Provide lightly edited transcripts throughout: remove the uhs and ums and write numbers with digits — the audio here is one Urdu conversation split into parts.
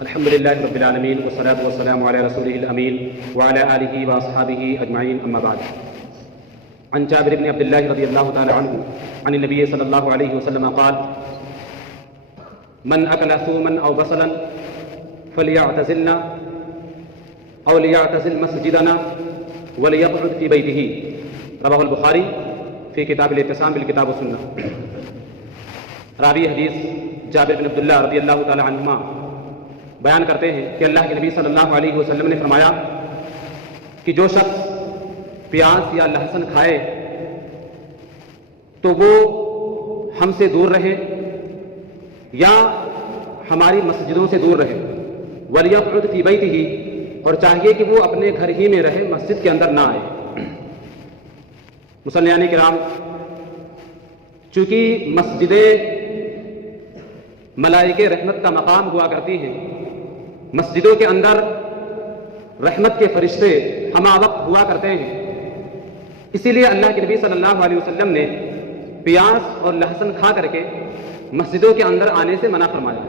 الحمد لله رب العالمين والصلاة والسلام على رسوله الأمين وعلى آله وأصحابه أجمعين أما بعد. عن جابر بن عبد الله رضي الله تعالى عنه عن النبي صلى الله عليه وسلم قال: من أكل ثوما أو بصلا فليعتزلنا أو ليعتزل مسجدنا وليقعد في بيته. رواه البخاری فی کتاب الاعتصام بالکتاب والسنہ. راوی حدیث جابر بن عبداللہ رضی اللہ تعالی عنہما بیان کرتے ہیں کہ اللہ کے نبی صلی اللہ علیہ وسلم نے فرمایا کہ جو شخص پیاز یا لہسن کھائے تو وہ ہم سے دور رہے یا ہماری مسجدوں سے دور رہے. وَلْيَقْعُدْ فِي بَيْتِهِ، اور چاہیے کہ وہ اپنے گھر ہی میں رہے، مسجد کے اندر نہ آئے. مسلمان کرام، چونکہ مسجدیں ملائکہ رحمت کا مقام ہوا کرتی ہیں، مسجدوں کے اندر رحمت کے فرشتے ہمہ وقت ہوا کرتے ہیں، اسی لیے اللہ کے نبی صلی اللہ علیہ وسلم نے پیاز اور لہسن کھا کر کے مسجدوں کے اندر آنے سے منع فرمایا.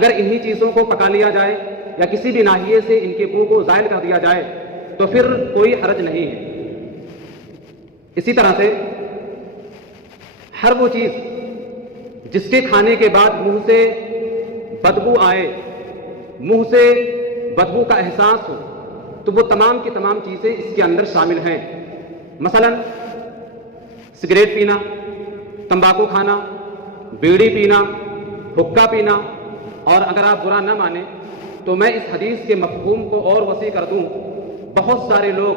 اگر انہی چیزوں کو پکا لیا جائے یا کسی بھی ناحیے سے ان کے بو کو زائل کر دیا جائے تو پھر کوئی حرج نہیں ہے. اسی طرح سے ہر وہ چیز جس کے کھانے کے بعد منہ سے بدبو آئے، منہ سے بدبو کا احساس ہو، تو وہ تمام کی تمام چیزیں اس کے اندر شامل ہیں. مثلا سگریٹ پینا، تمباکو کھانا، بیڑی پینا، حقہ پینا. اور اگر آپ برا نہ مانیں تو میں اس حدیث کے مفہوم کو اور وسیع کر دوں. بہت سارے لوگ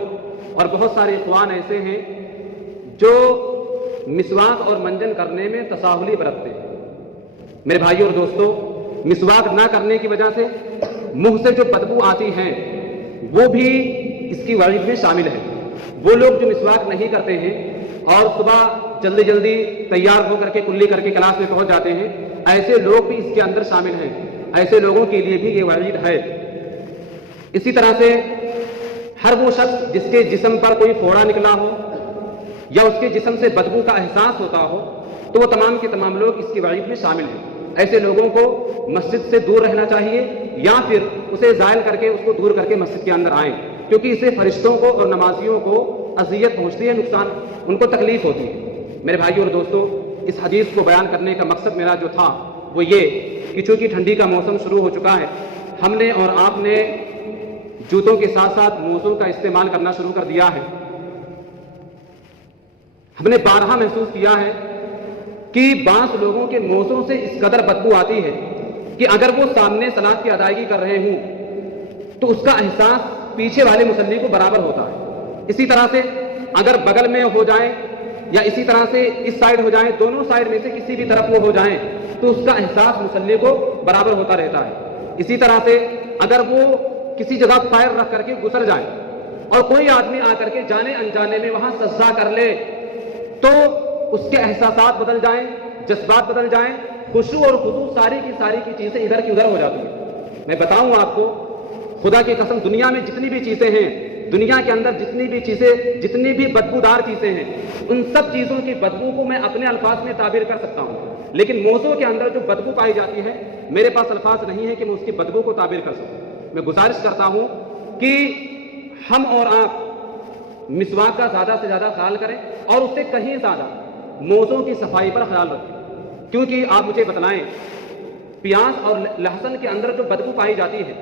اور بہت سارے اخوان ایسے ہیں جو مسواک اور منجن کرنے میں تساہلی برتتے ہیں. میرے بھائیو اور دوستو، مسواک نہ کرنے کی وجہ سے منہ سے جو بدبو آتی ہیں وہ بھی اس کی وعید میں شامل ہے. وہ لوگ جو مسواک نہیں کرتے ہیں اور صبح جلدی جلدی تیار ہو کر کے کلی کر کے کلاس میں پہنچ جاتے ہیں، ایسے لوگ بھی اس کے اندر شامل ہیں. ایسے لوگوں کے لیے بھی یہ وعید ہے. اسی طرح سے ہر وہ شخص جس کے جسم پر کوئی پھوڑا نکلا ہو یا اس کے جسم سے بدبو کا احساس ہوتا ہو تو وہ تمام کے تمام لوگ اس کی وعید میں شامل ہیں. ایسے لوگوں کو مسجد سے دور رہنا چاہیے یا پھر اسے زائل کر کے اس کو دور کر کے مسجد کے اندر آئیں، کیونکہ اسے فرشتوں کو اور نمازیوں کو اذیت پہنچتی ہے، نقصان، ان کو تکلیف ہوتی ہے. میرے بھائیو اور دوستو، اس حدیث کو بیان کرنے کا مقصد میرا جو تھا وہ یہ کہ چونکہ ٹھنڈی کا موسم شروع ہو چکا ہے، ہم نے اور آپ نے جوتوں کے ساتھ ساتھ موزوں کا استعمال کرنا شروع کر دیا ہے. ہم نے بارہا محسوس کیا ہے کہ بعض لوگوں کے موزوں سے اس قدر بدبو آتی ہے کہ اگر وہ سامنے صلاۃ کی ادائیگی کر رہے ہوں تو اس کا احساس پیچھے والے مصلی کو برابر ہوتا ہے. اسی طرح سے اگر بغل میں ہو جائیں یا اسی طرح سے اس سائڈ ہو جائیں، دونوں سائڈ میں سے کسی بھی طرف وہ ہو جائیں تو اس کا احساس مصلی کو برابر ہوتا رہتا ہے. اسی طرح سے اگر وہ کسی جگہ پیر رکھ کر کے گزر جائیں اور کوئی آدمی آ کر کے جانے انجانے میں وہاں سجدہ کر لے تو اس کے احساسات بدل جائیں، جذبات بدل جائیں، خشوع اور خضوع ساری کی چیزیں ادھر کی ادھر ہو جاتی ہیں. میں بتاؤں آپ کو، خدا کی قسم، دنیا میں جتنی بھی چیزیں ہیں، دنیا کے اندر جتنی بھی بدبودار چیزیں ہیں، ان سب چیزوں کی بدبو کو میں اپنے الفاظ میں تعبیر کر سکتا ہوں، لیکن موزوں کے اندر جو بدبو پائی جاتی ہے میرے پاس الفاظ نہیں ہے کہ میں اس کی بدبو کو تعبیر کر سکوں. میں گزارش کرتا ہوں کہ ہم اور آپ مسواک کا زیادہ سے زیادہ خیال کریں اور اس سے کہیں زیادہ موزوں کی صفائی پر خیال رکھیں. کیونکہ آپ مجھے بتلائیں، پیاز اور لہسن کے اندر جو بدبو پائی جاتی ہے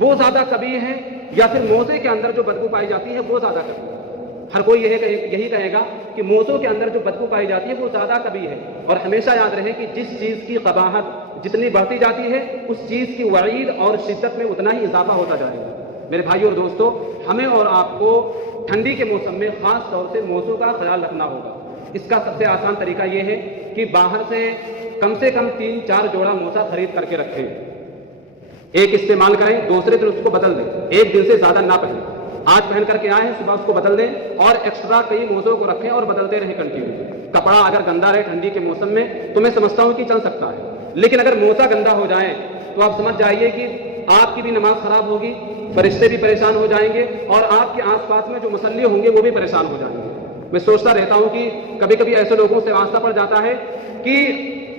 وہ زیادہ کبھی ہے یا پھر موزے کے اندر جو بدبو پائی جاتی ہے وہ زیادہ کبھی ہے؟ ہر کوئی یہی کہے گا کہ موزوں کے اندر جو بدبو پائی جاتی ہے وہ زیادہ کبھی ہے. اور ہمیشہ یاد رہے کہ جس چیز کی قباحت جتنی بڑھتی جاتی ہے اس چیز کی وعید اور شدت میں اتنا ہی اضافہ ہوتا جائے گا. میرے بھائیو اور دوستو، ہمیں اور آپ کو ٹھنڈی کے موسم میں خاص طور سے موزوں کا خیال رکھنا ہوگا. اس کا سب سے آسان طریقہ یہ ہے کہ باہر سے کم 3-4 جوڑا موزہ خرید کر کے رکھیں. ایک استعمال کریں، دوسرے دن اس کو بدل دیں. ایک دن سے زیادہ نہ پہنیں. آج پہن کر کے آئے ہیں، صبح اس کو بدل دیں اور ایکسٹرا کئی موزوں کو رکھیں اور بدلتے رہیں کنٹینیو. کپڑا اگر گندا رہے ٹھنڈی کے موسم میں تو میں سمجھتا ہوں کہ چل سکتا ہے، لیکن اگر موزہ گندا ہو جائے تو آپ سمجھ جائیے کہ آپ کی بھی نماز خراب ہوگی، فرشتے بھی پریشان ہو جائیں گے اور آپ کے آس پاس میں جو مصلی ہوں گے وہ بھی پریشان ہو جائیں گے. میں سوچتا رہتا ہوں کہ کبھی کبھی ایسے لوگوں سے واسطہ پڑ جاتا ہے کہ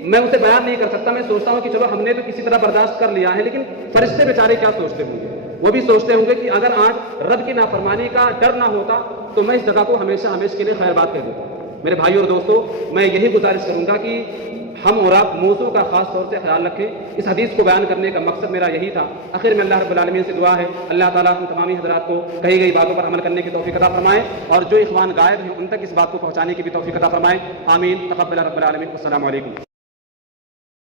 میں اسے بیان نہیں کر سکتا. میں سوچتا ہوں کہ چلو ہم نے تو کسی طرح برداشت کر لیا ہے, لیکن فرشتے بیچارے کیا سوچتے ہوں گے؟ وہ بھی سوچتے ہوں گے کہ اگر آج رب کی نافرمانی کا ڈر نہ ہوتا تو میں اس جگہ کو ہمیشہ ہمیشہ کے لیے خیر بات کہہ دیتا. میرے بھائیوں اور دوستو, میں یہی گزارش کروں گا کہ ہم اور آپ موضوع کا خاص طور سے خیال رکھیں. اس حدیث کو بیان کرنے کا مقصد میرا یہی تھا. آخر میں اللہ رب العالمین سے دعا ہے, اللہ تعالیٰ ہم تمامی حضرات کو کہی گئی باتوں پر عمل کرنے کی توفیق عطا فرمائے, اور جو اخوان غائب ہیں ان تک اس بات کو پہنچانے کی بھی توفیق عطا فرمائے. آمین. تقبل رب العالمین. السلام علیکم.